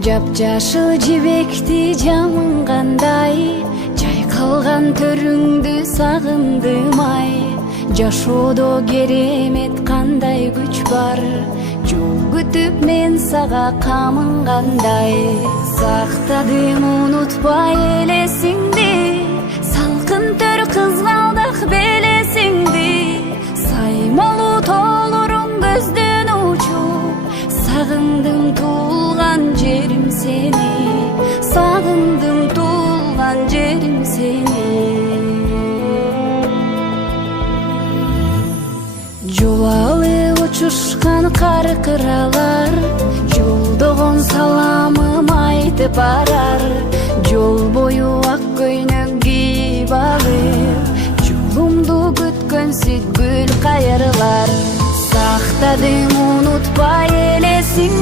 Жапжашыл жибекти жамынгандай, жайкалган төрүңдү сагындым ай. Жашоодо керемет кандай күч бар, жол күтүп мен сага камынгандай. Сактадым унутпай элесиңди, салкын төр кызгалдак белесиңди. Саймалуу тоолоруң көздөн учуп, сагындым туулган жерим сени, сагындым туулган жерим сени. Жол алып учушкан каркыралар, жолдогон саламым айтып барар. Жол бою ак көйнөк кийип алып, жолумду күткөн сүт гүл кайырлар. Сактадым унутпай элесиң